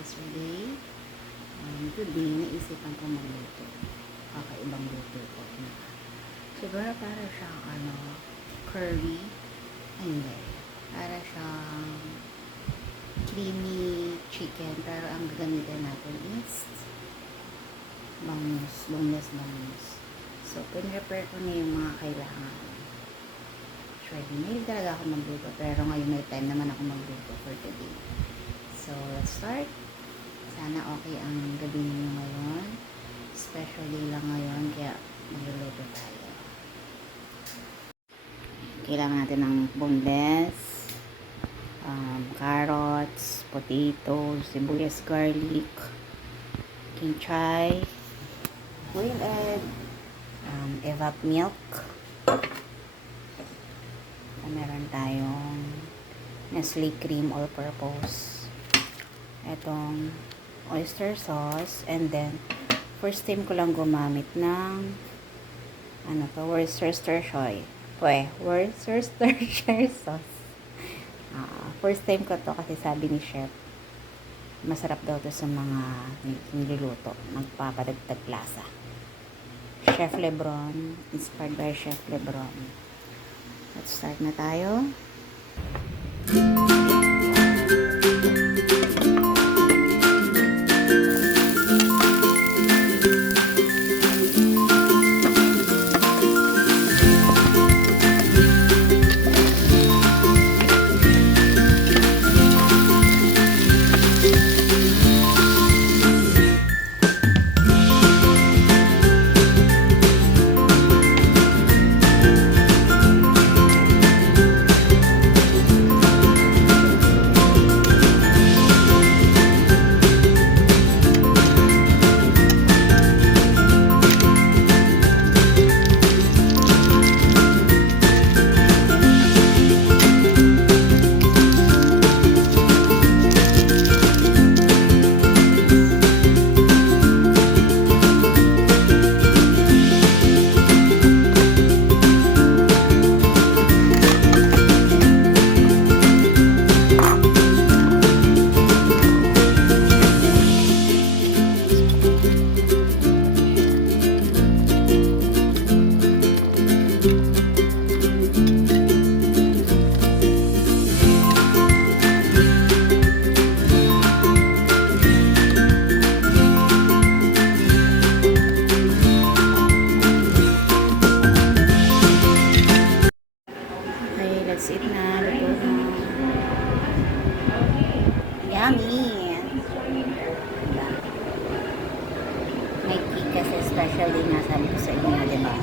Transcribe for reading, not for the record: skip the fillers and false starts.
yesterday. Today, naisipan ko magluto. Kakaibang luto ko na. Siguro para siyang curry. Hindi. Para siyang creamy chicken. Pero ang gagamitin natin is boneless. So, pinrepare ko na yung mga kailangan. Actually, mahilig talaga ako magluto. Pero ngayon may time naman ako magluto for today. So, let's start. Sana okay ang gabi niyo ngayon. Especially lang ngayon, kaya magluluto tayo. Kailangan natin ng boneless, carrots, potatoes, sibuyas, garlic, kinchay, boiled egg, evap milk. Meron tayong Nestle cream all-purpose. Etong oyster sauce, and then first time ko lang gumamit ng Worcestershire sauce. First time ko to kasi sabi ni chef masarap daw to sa mga niluluto, nagpapadagdag lasa. Chef Lebron, inspired by Chef Lebron. Let's start na tayo. Let's eat na. Luto na. Yummy! May cake kasi special din nga sabi ko sa inyo, diba?